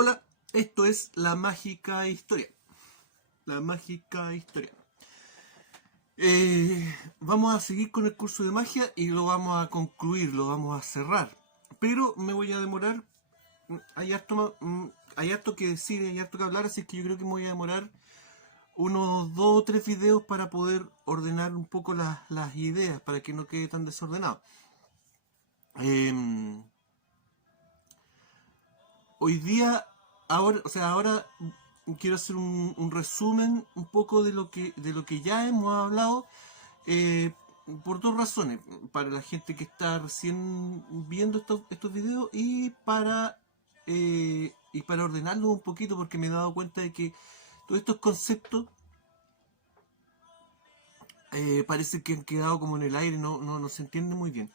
Hola, esto es La Mágica Historia. La Mágica Historia. Vamos a seguir con el curso de magia y lo vamos a concluir, lo vamos a cerrar. Pero me voy a demorar. Hay harto que decir, hay harto que hablar, así que yo creo que me voy a demorar unos 2 o 3 videos para poder ordenar un poco las ideas, para que no quede tan desordenado. Hoy día, ahora quiero hacer un resumen un poco de lo que ya hemos hablado, eh, por 2 razones: para la gente que está recién viendo estos videos y para ordenarlo un poquito, porque me he dado cuenta de que todos estos conceptos parece que han quedado como en el aire, no se entiende muy bien.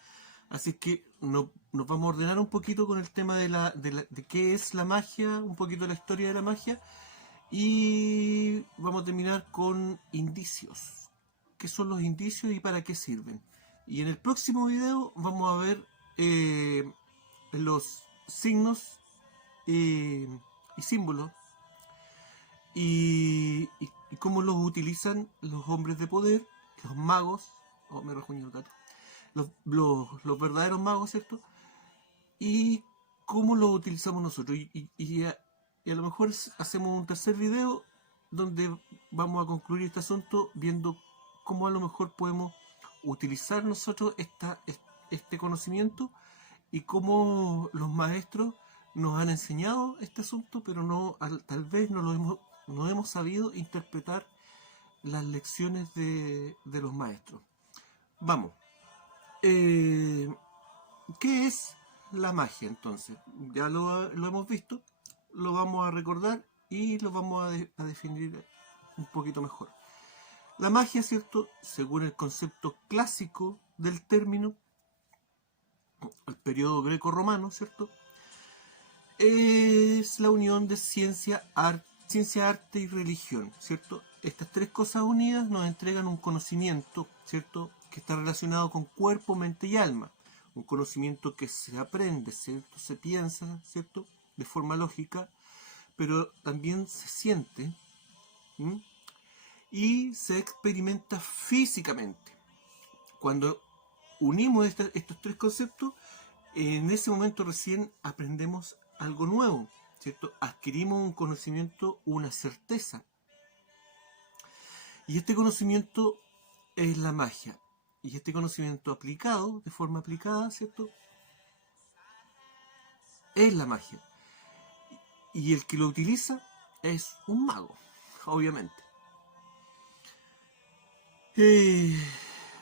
Así que nos vamos a ordenar un poquito con el tema de qué es la magia, un poquito de la historia de la magia, y vamos a terminar con indicios. ¿Qué son los indicios y para qué sirven? Y en el próximo video vamos a ver los signos eh, y símbolos y cómo los utilizan los hombres de poder, los magos, me rejuñó el gato, los verdaderos magos, ¿cierto? Y cómo los utilizamos nosotros. Y a lo mejor hacemos un tercer video donde vamos a concluir este asunto viendo cómo a lo mejor podemos utilizar nosotros este conocimiento y cómo los maestros nos han enseñado este asunto, pero tal vez no hemos sabido interpretar las lecciones de los maestros. Vamos. Eh, ¿Qué es la magia entonces? Ya lo hemos visto, lo vamos a recordar y lo vamos a definir un poquito mejor. La magia, ¿cierto? Según el concepto clásico del término, el periodo greco-romano, ¿cierto? Es la unión de ciencia, arte y religión, ¿cierto? Estas 3 cosas unidas nos entregan un conocimiento, ¿cierto? Que está relacionado con cuerpo, mente y alma. Un conocimiento que se aprende, ¿cierto? Se piensa, ¿cierto? De forma lógica, pero también se siente, ¿m? Y se experimenta físicamente. Cuando unimos estos 3 conceptos, en ese momento recién aprendemos algo nuevo, ¿cierto? Adquirimos un conocimiento, una certeza. Y este conocimiento es la magia. Y este conocimiento aplicado, de forma aplicada, ¿cierto? Es la magia. Y el que lo utiliza es un mago, obviamente.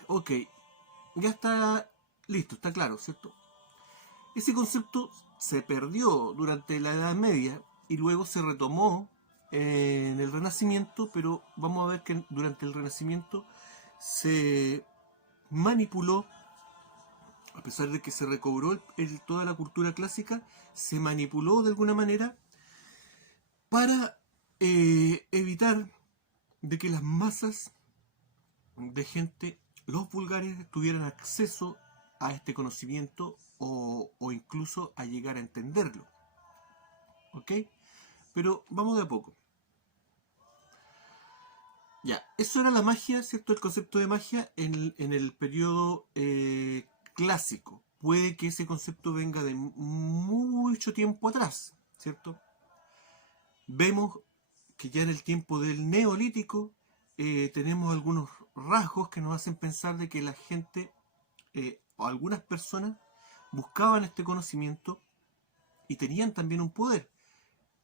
Ok, ya está listo, está claro, ¿cierto? Ese concepto se perdió durante la Edad Media y luego se retomó en el Renacimiento, pero vamos a ver que durante el Renacimiento se manipuló, a pesar de que se recobró toda la cultura clásica, se manipuló de alguna manera para evitar de que las masas de gente, los vulgares, tuvieran acceso a este conocimiento o incluso a llegar a entenderlo. ¿Ok? Pero vamos de a poco. Ya, eso era la magia, ¿cierto? El concepto de magia en el periodo clásico. Puede que ese concepto venga de mucho tiempo atrás, ¿cierto? Vemos que ya en el tiempo del neolítico tenemos algunos rasgos que nos hacen pensar de que la gente o algunas personas buscaban este conocimiento y tenían también un poder.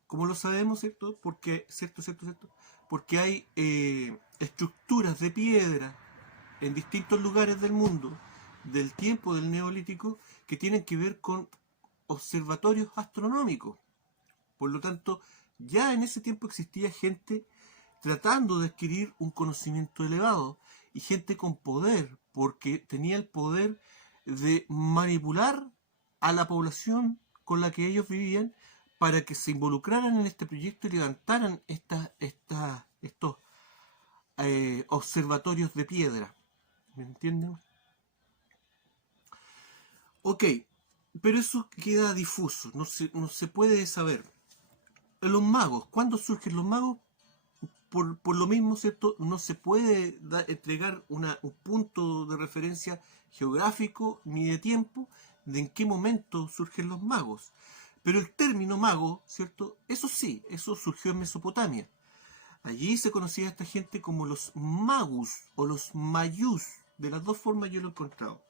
Como lo sabemos, ¿cierto? Porque hay estructuras de piedra en distintos lugares del mundo del tiempo del neolítico que tienen que ver con observatorios astronómicos. Por lo tanto, ya en ese tiempo existía gente tratando de adquirir un conocimiento elevado y gente con poder, porque tenía el poder de manipular a la población con la que ellos vivían para que se involucraran en este proyecto y levantaran estos observatorios de piedra. ¿Me entienden? Ok, pero eso queda difuso, no se puede saber. Los magos, ¿cuándo surgen los magos? Por lo mismo, ¿cierto? No se puede entregar un punto de referencia geográfico ni de tiempo de en qué momento surgen los magos. Pero el término mago, ¿cierto? Eso sí, eso surgió en Mesopotamia. Allí se conocía a esta gente como los magus o los mayús. De las dos formas yo lo he encontrado.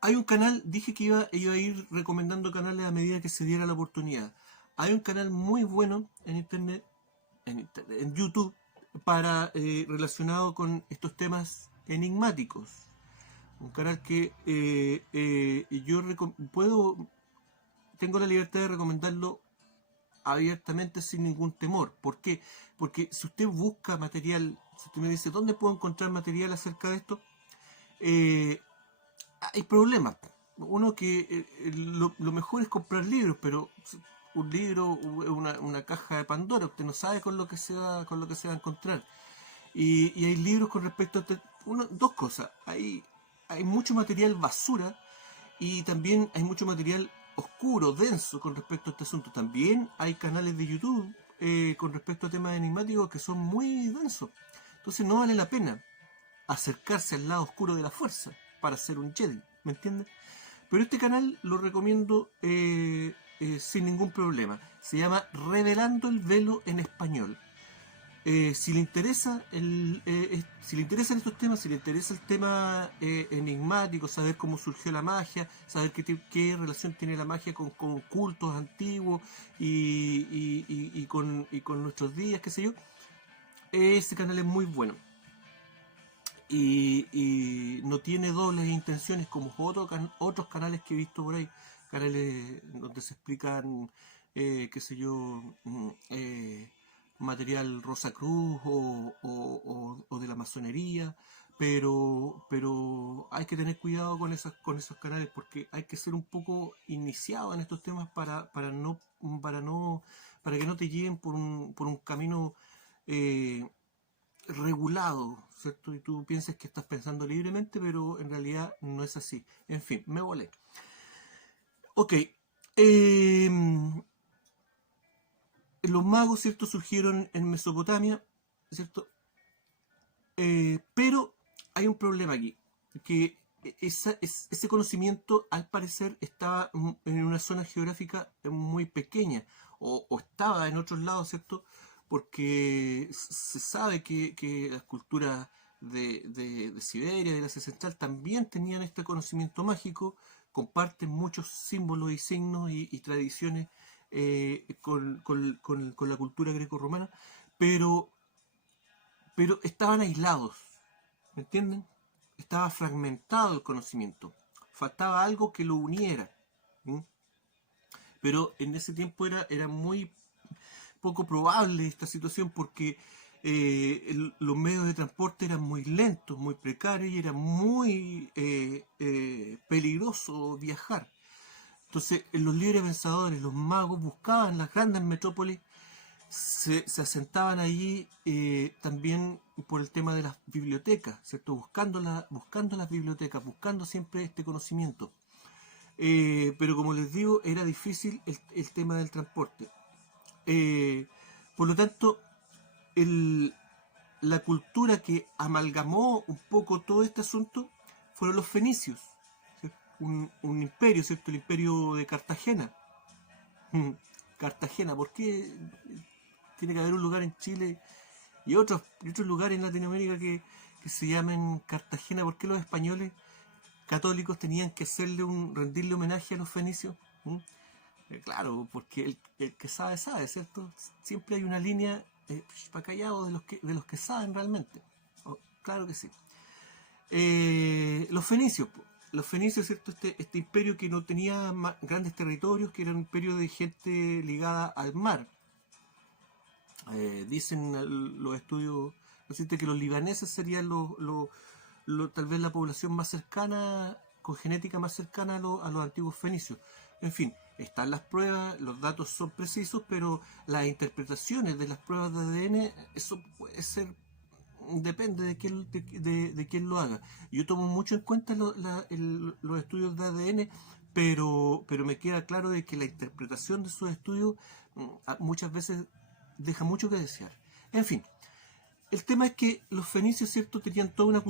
Hay un canal, dije que iba a ir recomendando canales a medida que se diera la oportunidad. Hay un canal muy bueno en internet, en YouTube, para relacionado con estos temas enigmáticos. Un canal que yo tengo la libertad de recomendarlo abiertamente sin ningún temor. ¿Por qué? Porque si usted busca material, si usted me dice dónde puedo encontrar material acerca de esto, eh, hay problemas. Uno que lo mejor es comprar libros, pero un libro es una caja de Pandora, usted no sabe con lo que se va a encontrar. Y hay libros con respecto a dos cosas. Hay mucho material basura y también hay mucho material oscuro, denso con respecto a este asunto. También hay canales de YouTube con respecto a temas enigmáticos que son muy densos. Entonces no vale la pena acercarse al lado oscuro de la fuerza para ser un Jedi, ¿me entiendes? Pero este canal lo recomiendo sin ningún problema. Se llama Revelando el Velo en Español. Si le interesa si le interesan estos temas, si le interesa el tema enigmático, saber cómo surgió la magia, saber qué relación tiene la magia con cultos antiguos y con nuestros días, qué sé yo, ese canal es muy bueno. Y no tiene dobles intenciones como otros canales que he visto por ahí, canales donde se explican, qué sé yo, material Rosa Cruz o de la masonería, pero hay que tener cuidado con esos canales porque hay que ser un poco iniciado en estos temas para no, para que no te lleven por un camino eh, regulado, ¿cierto? Y tú piensas que estás pensando libremente, pero en realidad no es así. En fin, me volé. Ok. eh, los magos, ¿cierto? Surgieron en Mesopotamia, ¿cierto? Pero hay un problema aquí, que ese conocimiento al parecer estaba en una zona geográfica muy pequeña, o estaba en otros lados, ¿cierto? Porque se sabe que las culturas de Siberia, del Asia Central, también tenían este conocimiento mágico, comparten muchos símbolos y signos y tradiciones con la cultura greco-romana, pero estaban aislados, ¿me entienden? Estaba fragmentado el conocimiento, faltaba algo que lo uniera. ¿Sí? Pero en ese tiempo era muy poco probable esta situación porque los medios de transporte eran muy lentos, muy precarios y era muy peligroso viajar. Entonces, los libres pensadores, los magos, buscaban las grandes metrópolis, se asentaban allí también por el tema de las bibliotecas, ¿cierto? Buscando las bibliotecas, buscando siempre este conocimiento. Pero como les digo, era difícil el tema del transporte. Eh, por lo tanto, el, la cultura que amalgamó un poco todo este asunto fueron los fenicios, ¿cierto? Un imperio, ¿cierto? El imperio de Cartagena. Cartagena, ¿por qué tiene que haber un lugar en Chile y otros lugares en Latinoamérica que se llamen Cartagena? ¿Por qué los españoles católicos tenían que rendirle homenaje a los fenicios? ¿Mm? Claro, porque el que sabe, sabe, ¿cierto? Siempre hay una línea para callado de los que saben realmente. Oh, claro que sí. Los fenicios, los fenicios, ¿cierto? Este imperio que no tenía grandes territorios, que era un imperio de gente ligada al mar. Dicen los estudios recientes que los libaneses serían tal vez la población más cercana, con genética más cercana a los antiguos fenicios. En fin, están las pruebas, los datos son precisos, pero las interpretaciones de las pruebas de ADN, eso puede ser, depende de quién lo haga. Yo tomo mucho en cuenta los estudios de ADN pero me queda claro de que la interpretación de sus estudios muchas veces deja mucho que desear. En fin, el tema es que los fenicios, ¿cierto?, tenían toda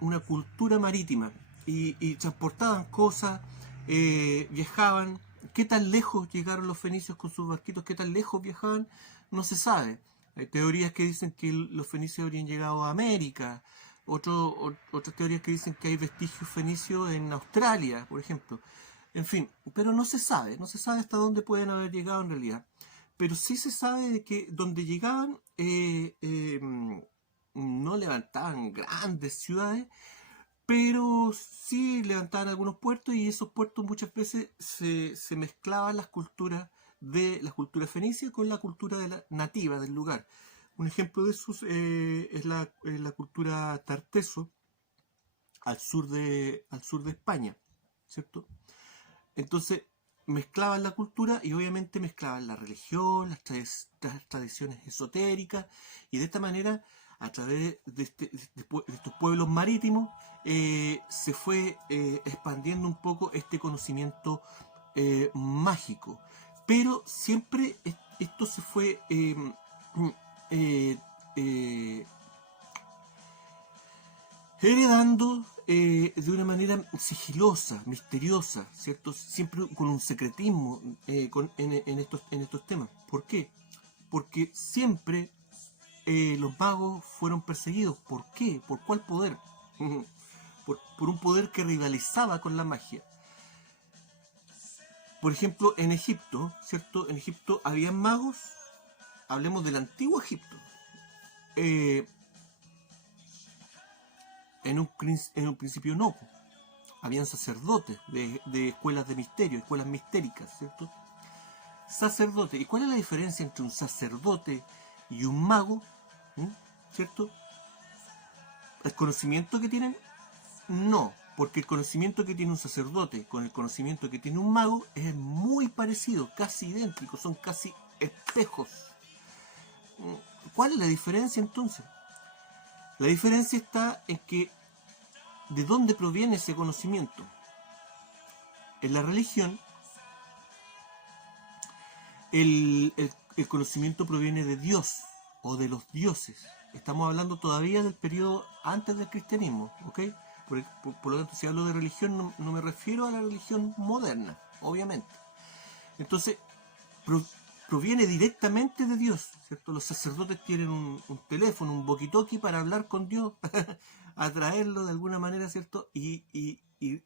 una cultura marítima y transportaban cosas, viajaban. ¿Qué tan lejos llegaron los fenicios con sus barquitos? ¿Qué tan lejos viajaban? No se sabe. Hay teorías que dicen que los fenicios habrían llegado a América, otras teorías que dicen que hay vestigios fenicios en Australia, por ejemplo. En fin, pero no se sabe hasta dónde pueden haber llegado en realidad. Pero sí se sabe de que donde llegaban no levantaban grandes ciudades, pero sí levantaban algunos puertos y esos puertos muchas veces se mezclaban las culturas fenicias con la cultura nativa del lugar. Un ejemplo de eso es la cultura tarteso al sur de España, ¿cierto? Entonces mezclaban la cultura y obviamente mezclaban la religión, las tradiciones esotéricas y de esta manera a través de estos pueblos marítimos se fue expandiendo un poco este conocimiento mágico. Pero siempre esto se fue eh, eh, heredando de una manera sigilosa, misteriosa, ¿cierto? Siempre con un secretismo en estos temas. ¿Por qué? Porque siempre los magos fueron perseguidos. ¿Por qué? ¿Por cuál poder? por un poder que rivalizaba con la magia. Por ejemplo, en Egipto, ¿cierto? En Egipto había magos, hablemos del antiguo Egipto. Eh, en un principio no. Habían sacerdotes de escuelas de misterio, escuelas mistéricas, ¿cierto? Sacerdote. ¿Y cuál es la diferencia entre un sacerdote y un mago? ¿Cierto? ¿El conocimiento que tienen? No, porque el conocimiento que tiene un sacerdote con el conocimiento que tiene un mago es muy parecido, casi idéntico, son casi espejos. ¿Cuál es la diferencia entonces? La diferencia está en que ¿de dónde proviene ese conocimiento? En la religión, el conocimiento proviene de Dios o de los dioses. Estamos hablando todavía del periodo antes del cristianismo, ¿ok? Por lo tanto, si hablo de religión, no me refiero a la religión moderna, obviamente. Entonces, proviene directamente de Dios, ¿cierto? Los sacerdotes tienen un teléfono, un walkie-talkie para hablar con Dios, atraerlo de alguna manera, ¿cierto? Y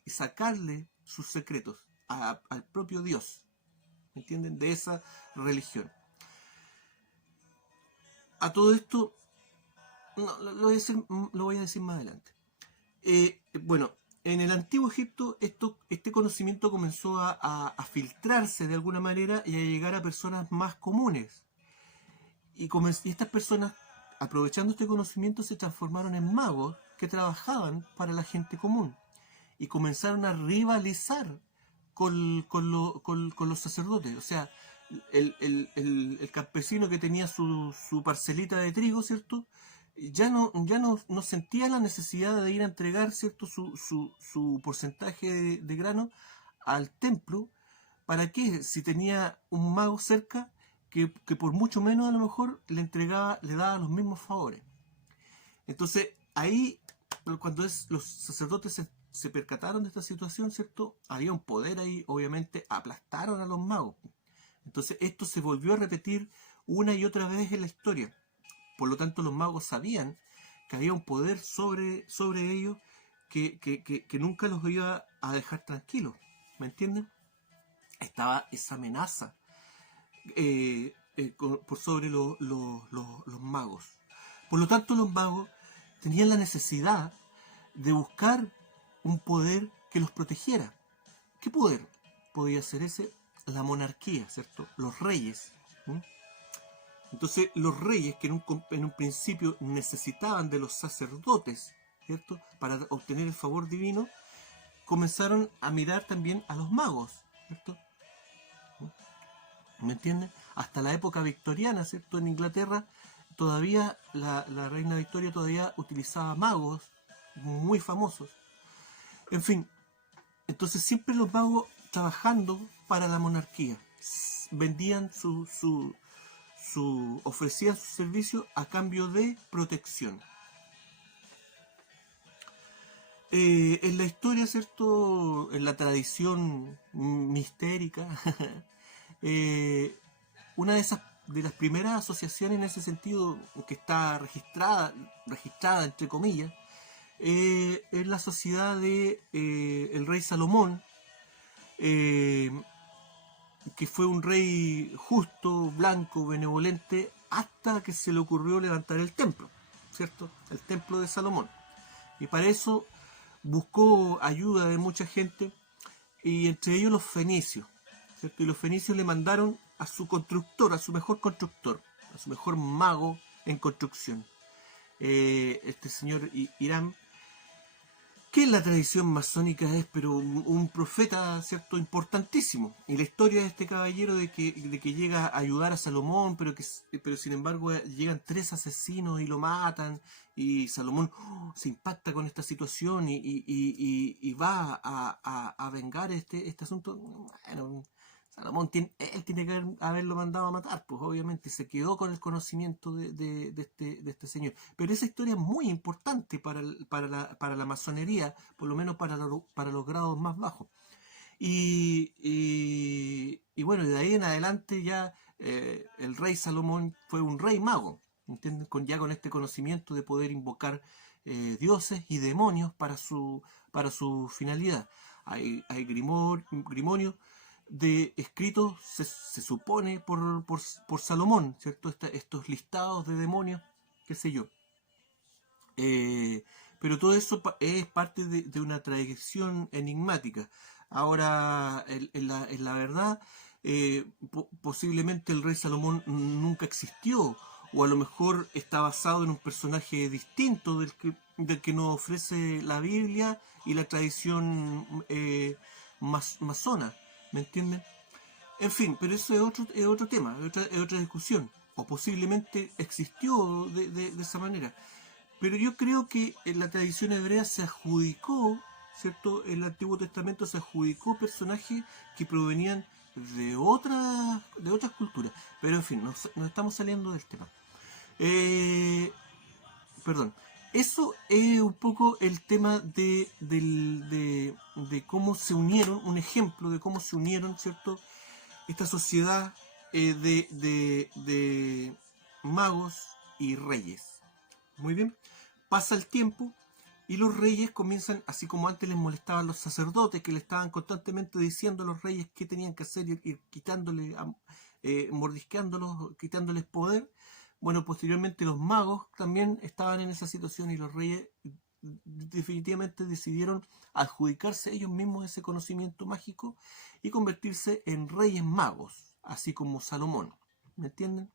sacarle sus secretos al propio Dios, ¿me entienden? De esa religión. A todo esto, no, lo voy a decir más adelante. Bueno, en el antiguo Egipto este conocimiento comenzó a filtrarse de alguna manera y a llegar a personas más comunes. Y estas personas, aprovechando este conocimiento, se transformaron en magos que trabajaban para la gente común. Y comenzaron a rivalizar con los sacerdotes. O sea, el campesino que tenía su parcelita de trigo, ¿cierto? Ya no sentía la necesidad de ir a entregar, ¿cierto?, su porcentaje de grano al templo. ¿Para qué? Si tenía un mago cerca que por mucho menos a lo mejor le daba los mismos favores. Entonces, ahí, cuando los sacerdotes se percataron de esta situación, ¿cierto? Había un poder ahí, obviamente aplastaron a los magos. Entonces, esto se volvió a repetir una y otra vez en la historia. Por lo tanto, los magos sabían que había un poder sobre ellos que nunca los iba a dejar tranquilos. ¿Me entienden? Estaba esa amenaza por sobre los magos. Por lo tanto, los magos tenían la necesidad de buscar un poder que los protegiera. ¿Qué poder podía ser ese? La monarquía, ¿cierto? Los reyes. Entonces, los reyes, que en un principio necesitaban de los sacerdotes, ¿cierto?, para obtener el favor divino, comenzaron a mirar también a los magos, ¿cierto? ¿Me entienden? Hasta la época victoriana, ¿cierto? En Inglaterra, todavía la reina Victoria todavía utilizaba magos muy famosos. En fin, entonces siempre los magos trabajando para la monarquía. Vendían ofrecían su servicio a cambio de protección. En la historia, ¿cierto? En la tradición mistérica, eh, una de las primeras asociaciones en ese sentido que está registrada entre comillas, es la sociedad de el rey Salomón, eh, que fue un rey justo, blanco, benevolente, hasta que se le ocurrió levantar el templo, ¿cierto? El templo de Salomón. Y para eso buscó ayuda de mucha gente, y entre ellos los fenicios, ¿cierto? Y los fenicios le mandaron a su constructor, a su mejor constructor, a su mejor mago en construcción, este señor Hiram, que en la tradición masónica es pero un profeta, ¿cierto?, importantísimo. Y la historia de este caballero de que llega a ayudar a Salomón, pero sin embargo llegan 3 asesinos y lo matan, y Salomón se impacta con esta situación y va a vengar este asunto. Bueno, Salomón él tiene que haberlo mandado a matar, pues obviamente se quedó con el conocimiento de este señor. Pero esa historia es muy importante para la masonería, por lo menos para los grados más bajos. Y bueno, de ahí en adelante ya el rey Salomón fue un rey mago, ¿entienden? Ya con este conocimiento de poder invocar dioses y demonios para su finalidad. Hay grimonios de escritos, se supone, por Salomón, ¿cierto? Estos listados de demonios, qué sé yo. Pero todo eso es parte de una tradición enigmática. Ahora, en la verdad, posiblemente el rey Salomón nunca existió, o a lo mejor está basado en un personaje distinto del que nos ofrece la Biblia y la tradición masona, ¿me entienden? En fin, pero eso es otro tema, es otra discusión. O posiblemente existió de esa manera. Pero yo creo que en la tradición hebrea se adjudicó, ¿cierto? El Antiguo Testamento se adjudicó personajes que provenían de otras culturas. Pero en fin, nos estamos saliendo del tema. Eh, Perdón. Eso es un poco el tema de cómo se unieron, un ejemplo de cómo se unieron, ¿cierto? Esta sociedad de magos y reyes. Muy bien. Pasa el tiempo y los reyes comienzan, así como antes les molestaban los sacerdotes, que le estaban constantemente diciendo a los reyes qué tenían que hacer, y quitándole, mordisqueándolos, quitándoles poder. Bueno, posteriormente los magos también estaban en esa situación, y los reyes definitivamente decidieron adjudicarse ellos mismos ese conocimiento mágico y convertirse en reyes magos, así como Salomón. ¿Me entienden?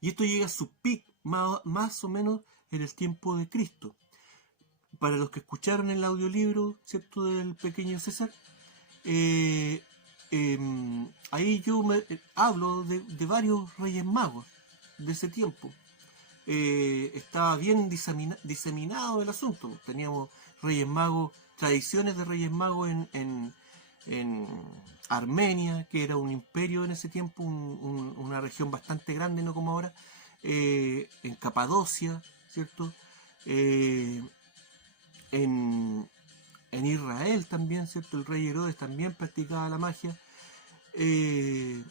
Y esto llega a su pic más o menos en el tiempo de Cristo. Para los que escucharon el audiolibro, ¿cierto?, del pequeño César, ahí yo hablo de varios reyes magos de ese tiempo. Estaba bien diseminado el asunto. Teníamos reyes magos, tradiciones de reyes magos en Armenia, que era un imperio en ese tiempo, una región bastante grande, no como ahora, en Capadocia, ¿cierto? Eh, en Israel también, ¿cierto? El rey Herodes también practicaba la magia. En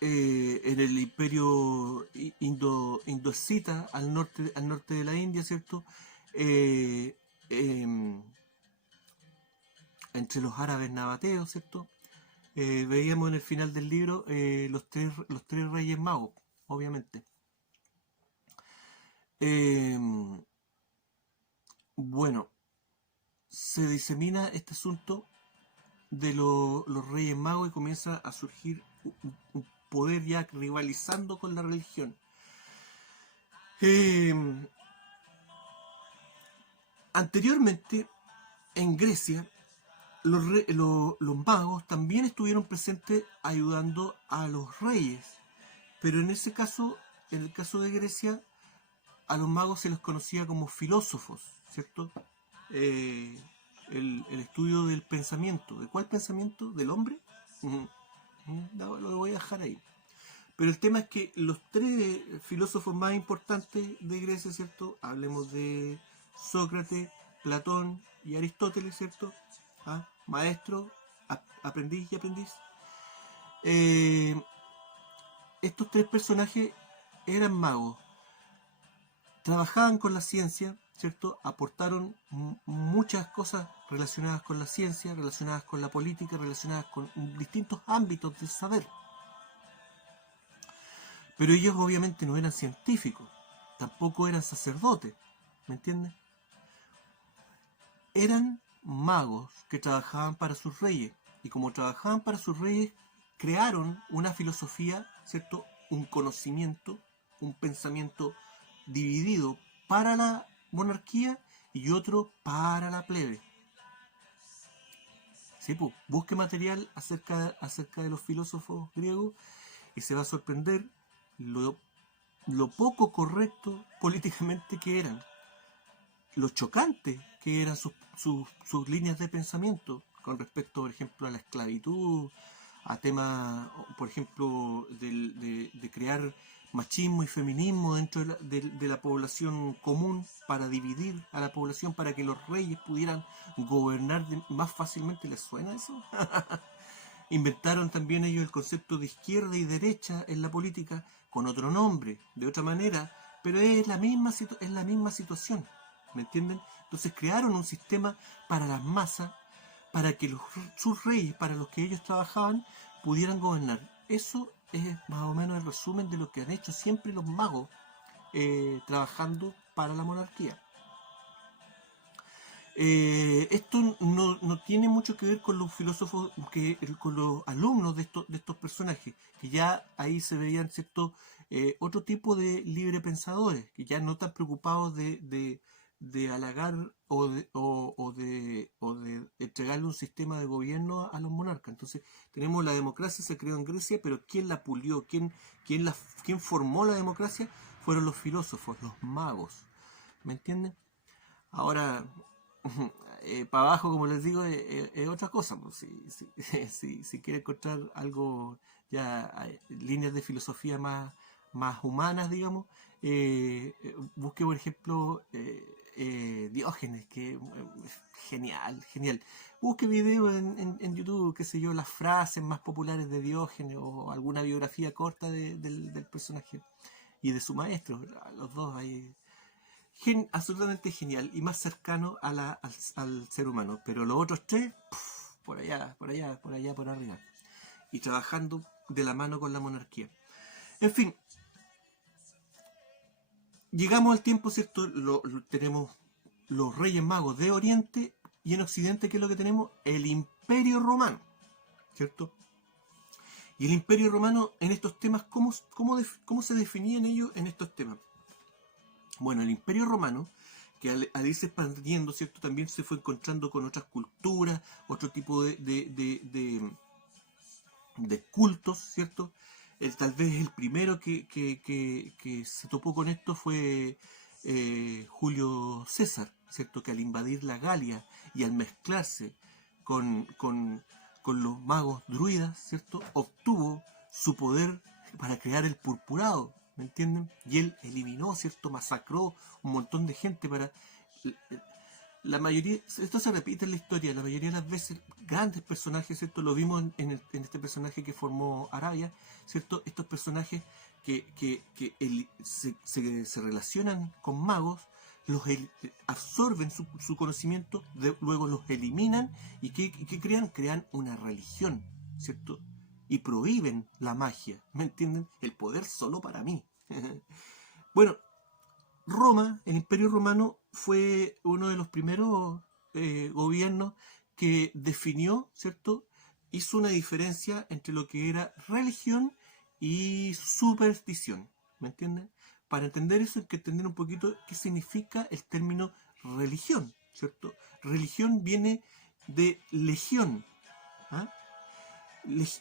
el imperio indocita al norte de la India, ¿cierto? Eh, em, Entre los árabes nabateos, ¿cierto? Veíamos en el final del libro los tres reyes magos, obviamente. Bueno, se disemina este asunto de los reyes magos, y comienza a surgir un poder ya rivalizando con la religión. Anteriormente, en Grecia, los magos también estuvieron presentes ayudando a los reyes, pero en el caso de Grecia, a los magos se les conocía como filósofos, ¿cierto? el estudio del pensamiento. ¿De cuál pensamiento? ¿Del hombre? Lo voy a dejar ahí. Pero el tema es que los tres filósofos más importantes de Grecia, ¿cierto? Hablemos de Sócrates, Platón y Aristóteles, ¿cierto? ¿Ah? Maestro, aprendiz y aprendiz. Estos tres personajes eran magos, trabajaban con la ciencia, ¿cierto? Aportaron muchas cosas relacionadas con la ciencia, relacionadas con la política, relacionadas con distintos ámbitos del saber. Pero ellos obviamente no eran científicos, tampoco eran sacerdotes, ¿me entiendes? Eran magos que trabajaban para sus reyes, y como trabajaban para sus reyes, crearon una filosofía, ¿cierto? Un conocimiento, un pensamiento dividido para la monarquía y otro para la plebe. Sí, pues, busque material acerca de los filósofos griegos y se va a sorprender lo poco correcto políticamente que eran, lo chocante que eran sus líneas de pensamiento con respecto, por ejemplo, a la esclavitud, a temas, por ejemplo, de crear machismo y feminismo dentro de la población común para dividir a la población para que los reyes pudieran gobernar más fácilmente. ¿Les suena eso? Inventaron también ellos el concepto de izquierda y derecha en la política con otro nombre, de otra manera, pero es la misma situación, ¿me entienden? Entonces crearon un sistema para las masas, para que sus reyes, para los que ellos trabajaban, pudieran gobernar. Eso es más o menos el resumen de lo que han hecho siempre los magos trabajando para la monarquía. Esto no tiene mucho que ver con los filósofos, con los alumnos de estos personajes, que ya ahí se veían otro tipo de librepensadores, que ya no están preocupados de halagar o de entregarle un sistema de gobierno a los monarcas. Entonces tenemos la democracia, se creó en Grecia, pero ¿quién la pulió? ¿Quién formó la democracia? Fueron los filósofos, los magos, ¿me entienden? Ahora, para abajo, como les digo, es otra cosa. Pues, si quiere encontrar algo, ya líneas de filosofía más humanas, digamos, busque, por ejemplo, Diógenes, que genial, genial. Busque videos en YouTube, qué sé yo, las frases más populares de Diógenes o alguna biografía corta del personaje y de su maestro, los dos ahí. Absolutamente genial y más cercano al ser humano, pero los otros tres, por allá, por arriba, y trabajando de la mano con la monarquía. En fin, llegamos al tiempo, ¿cierto? Tenemos los reyes magos de Oriente, y en Occidente, ¿qué es lo que tenemos? El Imperio Romano, ¿cierto? Y el Imperio Romano en estos temas, ¿cómo se definían ellos en estos temas? Bueno, el Imperio Romano, que al irse expandiendo, ¿cierto? También se fue encontrando con otras culturas, otro tipo de cultos, ¿cierto? Tal vez el primero que se topó con esto fue Julio César, ¿cierto? Que al invadir la Galia y al mezclarse con los magos druidas, ¿cierto? Obtuvo su poder para crear el purpurado, ¿me entienden? Y él eliminó, ¿cierto? Masacró un montón de gente para... La mayoría, esto se repite en la historia, la mayoría de las veces grandes personajes, ¿cierto? Lo vimos en este personaje que formó Arabia, ¿cierto? Estos personajes que se relacionan con magos, absorben su conocimiento, luego los eliminan y ¿qué crean? Crean una religión, ¿cierto? Y prohíben la magia, ¿me entienden? El poder solo para mí. Bueno, Roma, el Imperio Romano, fue uno de los primeros gobiernos que definió, ¿cierto? Hizo una diferencia entre lo que era religión y superstición, ¿me entienden? Para entender eso hay que entender un poquito qué significa el término religión, ¿cierto? Religión viene de legión, ¿ah?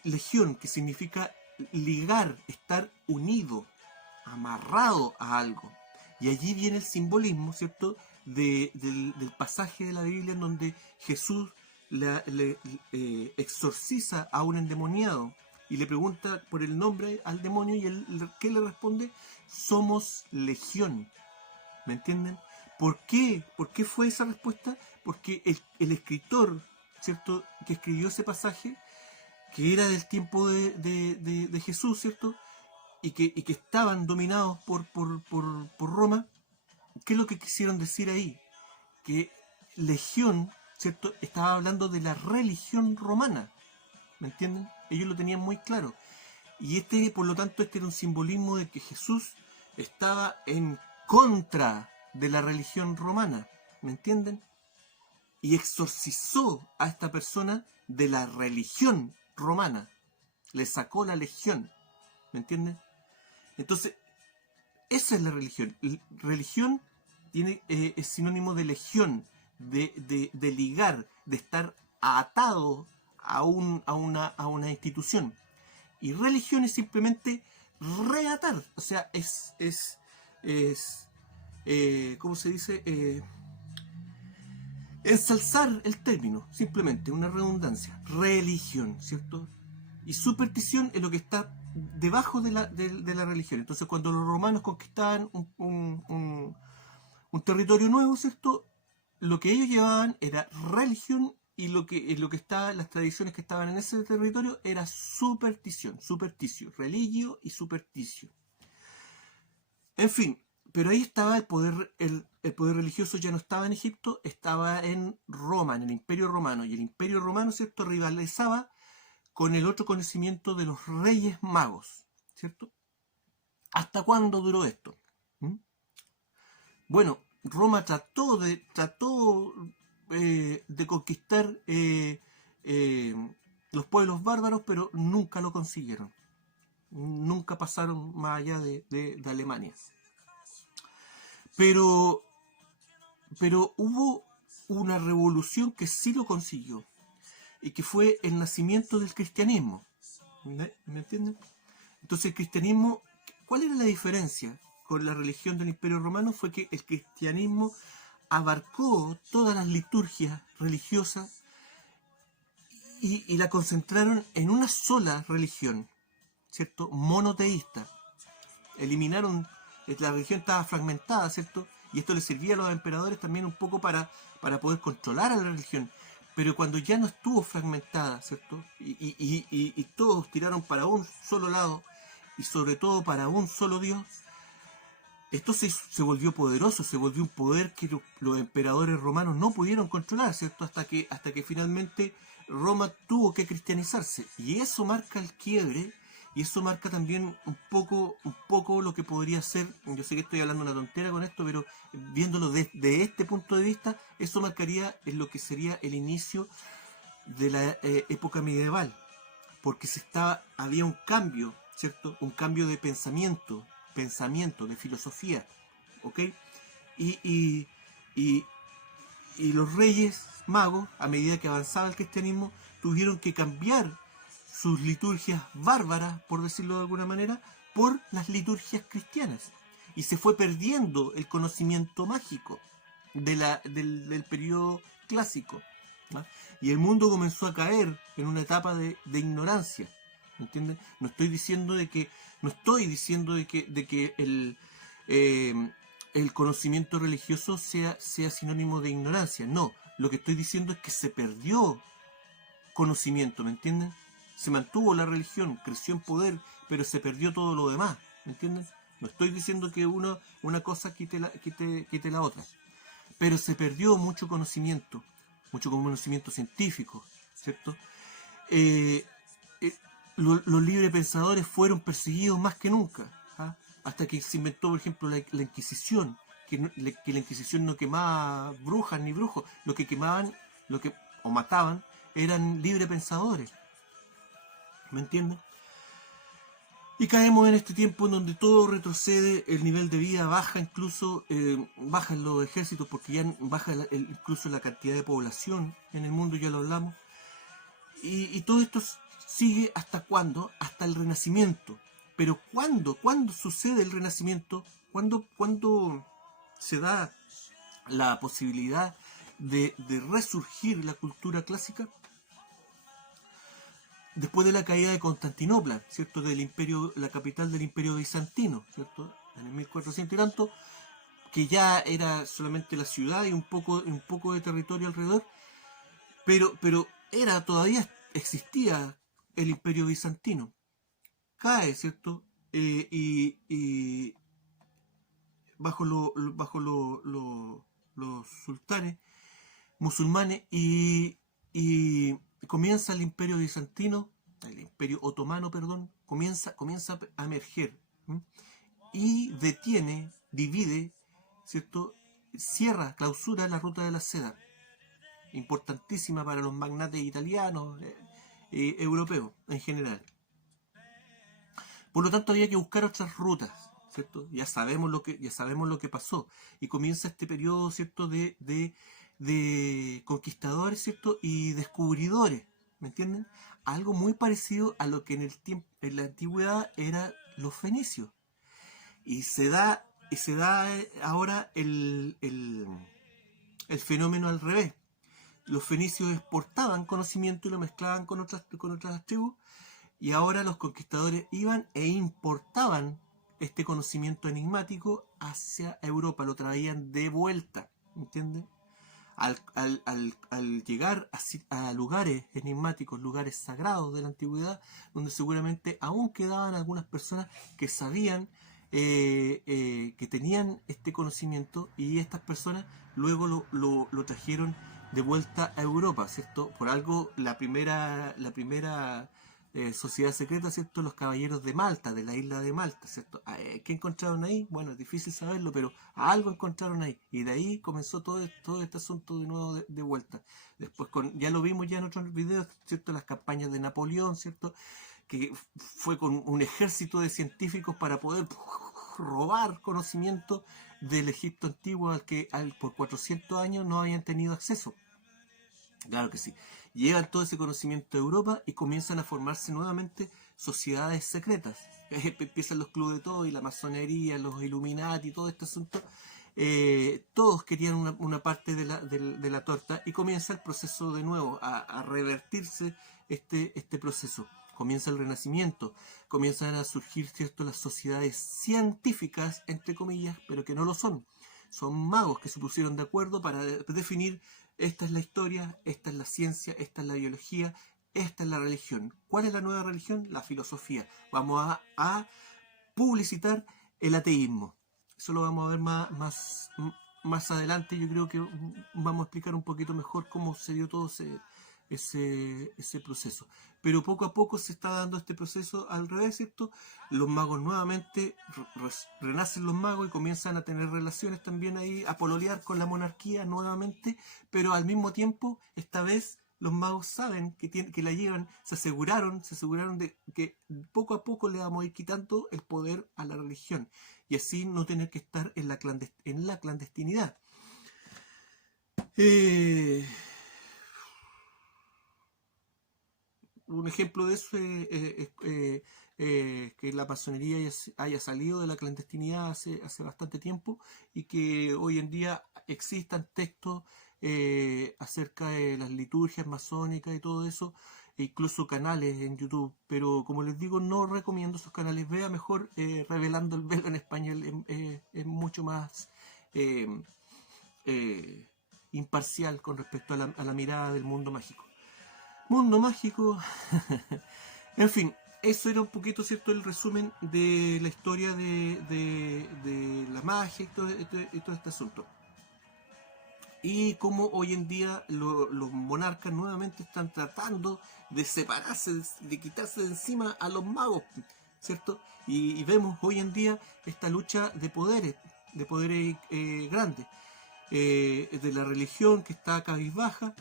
Legión, que significa ligar, estar unido, amarrado a algo. Y allí viene el simbolismo, ¿cierto? del pasaje de la Biblia en donde Jesús exorciza a un endemoniado y le pregunta por el nombre al demonio y él, ¿qué le responde? Somos legión. ¿Me entienden? ¿Por qué? ¿Por qué fue esa respuesta? Porque el escritor, ¿cierto?, que escribió ese pasaje, que era del tiempo de Jesús, ¿cierto?, y que estaban dominados por Roma, ¿qué es lo que quisieron decir ahí? Que legión, ¿cierto?, estaba hablando de la religión romana, ¿me entienden? Ellos lo tenían muy claro. Y por lo tanto, este era un simbolismo de que Jesús estaba en contra de la religión romana, ¿me entienden? Y exorcizó a esta persona de la religión romana. Le sacó la legión, ¿me entienden? Entonces, esa es la religión. Religión es sinónimo de legión, de ligar, de estar atado a una institución. Y religión es simplemente reatar. O sea, ¿cómo se dice? Ensalzar el término, simplemente, una redundancia. Religión, ¿cierto? Y superstición es lo que está debajo de la religión. Entonces, cuando los romanos conquistaban un territorio nuevo, ¿cierto?, lo que ellos llevaban era religión y lo que estaba, las tradiciones que estaban en ese territorio era supersticio, religio y supersticio. En fin, pero ahí estaba el poder, el poder religioso ya no estaba en Egipto, estaba en Roma, en el Imperio Romano, y el Imperio Romano, ¿cierto?, rivalizaba con el otro conocimiento de los Reyes Magos, ¿cierto? ¿Hasta cuándo duró esto? Bueno, Roma trató de conquistar los pueblos bárbaros, pero nunca lo consiguieron. Nunca pasaron más allá de Alemania. Pero hubo una revolución que sí lo consiguió, y que fue el nacimiento del cristianismo. ¿Me entienden? Entonces el cristianismo, ¿cuál era la diferencia con la religión del Imperio Romano? Fue que el cristianismo abarcó todas las liturgias religiosas y la concentraron en una sola religión, ¿cierto?, monoteísta. Eliminaron, la religión estaba fragmentada, ¿cierto?, y esto le servía a los emperadores también un poco para poder controlar a la religión. Pero cuando ya no estuvo fragmentada, ¿cierto?, y todos tiraron para un solo lado, y sobre todo para un solo Dios, esto se volvió poderoso, se volvió un poder que los emperadores romanos no pudieron controlar, ¿cierto?, hasta que finalmente Roma tuvo que cristianizarse. Y eso marca el quiebre, y eso marca también un poco lo que podría ser, yo sé que estoy hablando una tontera con esto, pero viéndolo desde este punto de vista, eso marcaría en lo que sería el inicio de la época medieval, porque había un cambio, ¿cierto?, un cambio de pensamiento, de filosofía, ¿ok? Y los reyes magos, a medida que avanzaba el cristianismo, tuvieron que cambiar sus liturgias bárbaras, por decirlo de alguna manera, por las liturgias cristianas. Y se fue perdiendo el conocimiento mágico del periodo clásico, ¿no? Y el mundo comenzó a caer en una etapa de ignorancia. ¿Entienden? No estoy diciendo de que el conocimiento religioso sea sinónimo de ignorancia. No, lo que estoy diciendo es que se perdió conocimiento, ¿me entienden? Se mantuvo la religión, creció en poder, pero se perdió todo lo demás, ¿me entienden? No estoy diciendo que una cosa quite la otra, pero se perdió mucho conocimiento científico, ¿cierto? Los librepensadores fueron perseguidos más que nunca, ¿ah? Hasta que se inventó, por ejemplo, la Inquisición, que la Inquisición no quemaba brujas ni brujos, lo que quemaban, o mataban, eran librepensadores, ¿me entienden? Y caemos en este tiempo en donde todo retrocede, el nivel de vida baja, incluso bajan los ejércitos, porque ya baja incluso la cantidad de población en el mundo, ya lo hablamos, y todo esto sigue ¿hasta cuándo? Hasta el Renacimiento. Pero ¿cuándo sucede el Renacimiento? ¿Cuándo se da la posibilidad de resurgir la cultura clásica después de la caída de Constantinopla, ¿cierto? Del imperio, la capital del imperio bizantino, ¿cierto? En el 1400 y tanto, que ya era solamente la ciudad y un poco de territorio alrededor, pero todavía existía el imperio bizantino. Cae, ¿cierto? Y los sultanes musulmanes y comienza el imperio bizantino, el imperio otomano, perdón, comienza a emerger, ¿m? Y detiene, divide, ¿cierto? Cierra, clausura la ruta de la seda, importantísima para los magnates italianos, europeos en general. Por lo tanto, había que buscar otras rutas, ¿cierto? Ya sabemos lo que pasó. Y comienza este periodo, ¿cierto? De conquistadores, ¿cierto? Y descubridores, ¿me entienden? Algo muy parecido a lo que en la antigüedad era los fenicios. Y se da ahora el fenómeno al revés. Los fenicios exportaban conocimiento y lo mezclaban con otras tribus, y ahora los conquistadores iban e importaban este conocimiento enigmático hacia Europa, lo traían de vuelta, ¿entiendes? Al llegar a lugares enigmáticos, lugares sagrados de la antigüedad, donde seguramente aún quedaban algunas personas que sabían, que tenían este conocimiento, y estas personas luego lo trajeron de vuelta a Europa, ¿cierto? Por algo la primera sociedad secreta, ¿cierto? Los caballeros de Malta, de la isla de Malta, ¿cierto? ¿Qué encontraron ahí? Bueno, es difícil saberlo, pero algo encontraron ahí. Y de ahí comenzó todo este asunto de nuevo de vuelta. Después, ya lo vimos ya en otros videos, ¿cierto? Las campañas de Napoleón, ¿cierto? Que fue con un ejército de científicos para poder robar conocimiento del Egipto antiguo al que por 400 años no habían tenido acceso. Claro que sí. Llevan todo ese conocimiento a Europa y comienzan a formarse nuevamente sociedades secretas. Empiezan los clubes de todo y la masonería, los Illuminati, todo este asunto. Todos querían una parte de la torta, y comienza el proceso de nuevo a revertirse este proceso. Comienza el Renacimiento, comienzan a surgir, ¿cierto?, las sociedades científicas, entre comillas, pero que no lo son. Son magos que se pusieron de acuerdo para definir: esta es la historia, esta es la ciencia, esta es la biología, esta es la religión. ¿Cuál es la nueva religión? La filosofía. Vamos a publicitar el ateísmo. Eso lo vamos a ver más adelante. Yo creo que vamos a explicar un poquito mejor cómo se dio todo ese proceso. Pero poco a poco se está dando este proceso al revés, ¿cierto? Los magos nuevamente, renacen los magos y comienzan a tener relaciones también ahí, a pololear con la monarquía nuevamente, pero al mismo tiempo, esta vez los magos saben que la llevan, se aseguraron de que poco a poco le vamos a ir quitando el poder a la religión, y así no tener que estar en la clandestinidad. Un ejemplo de eso es que la masonería haya salido de la clandestinidad hace bastante tiempo, y que hoy en día existan textos acerca de las liturgias masónicas y todo eso, e incluso canales en YouTube. Pero como les digo, no recomiendo esos canales. Vea mejor Revelando el Velo en español. Es mucho más eh, eh, imparcial con respecto a la mirada del mundo mágico. Mundo mágico. En fin, eso era un poquito, ¿cierto?, el resumen de la historia de la magia y todo este asunto. Y cómo hoy en día los monarcas nuevamente están tratando de separarse, de quitarse de encima a los magos, ¿cierto? Y vemos hoy en día esta lucha de poderes grandes. De la religión, que está cabizbaja,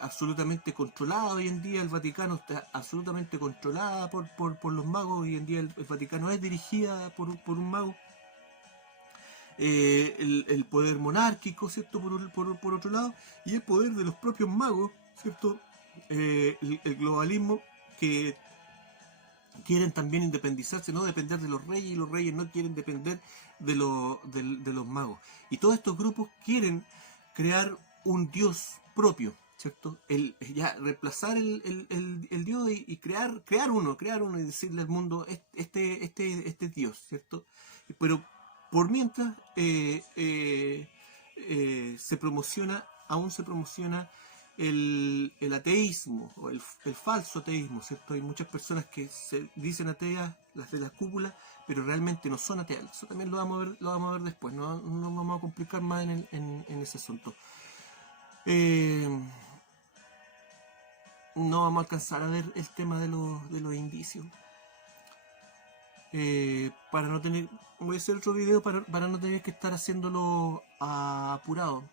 absolutamente controlada hoy en día. El Vaticano está absolutamente controlada por los magos. Hoy en día el Vaticano es dirigida por un mago. El poder monárquico, ¿cierto?, por otro lado, y el poder de los propios magos, ¿cierto? El globalismo, que quieren también independizarse, no depender de los reyes, y los reyes no quieren depender de los magos. Y todos estos grupos quieren crear un dios propio, ¿cierto? Ya reemplazar el dios y crear uno y decirle al mundo, este es Dios, ¿cierto? Pero por mientras aún se promociona el ateísmo o el falso ateísmo, ¿cierto? Hay muchas personas que se dicen ateas, las de la cúpula, pero realmente no son ateas. Eso también lo vamos a ver después, no vamos a complicar más en ese asunto. Eh, no vamos a alcanzar a ver el tema de los indicios. Para no tener, voy a hacer otro video para no tener que estar haciéndolo apurado,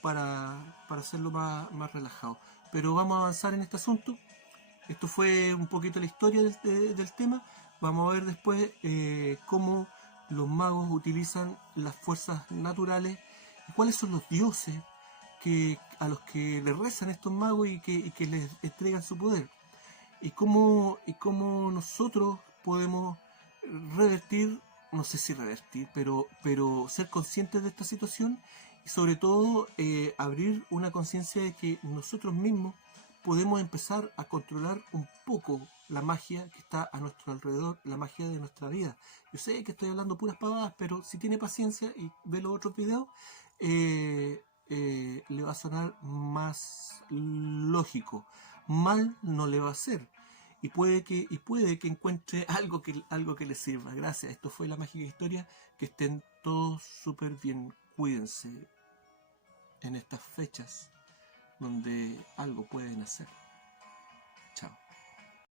para hacerlo más relajado. Pero vamos a avanzar en este asunto. Esto fue un poquito la historia del tema. Vamos a ver después cómo los magos utilizan las fuerzas naturales y cuáles son los dioses a los que le rezan estos magos y que les entregan su poder. Y cómo nosotros podemos revertir, no sé si revertir, pero ser conscientes de esta situación y sobre todo abrir una conciencia de que nosotros mismos podemos empezar a controlar un poco la magia que está a nuestro alrededor, la magia de nuestra vida. Yo sé que estoy hablando puras pavadas, pero si tiene paciencia y ve los otros videos, le va a sonar más lógico. Mal no le va a hacer. Puede que encuentre algo que le sirva. Gracias. Esto fue La Mágica Historia. Que estén todos súper bien. Cuídense en estas fechas donde algo pueden hacer.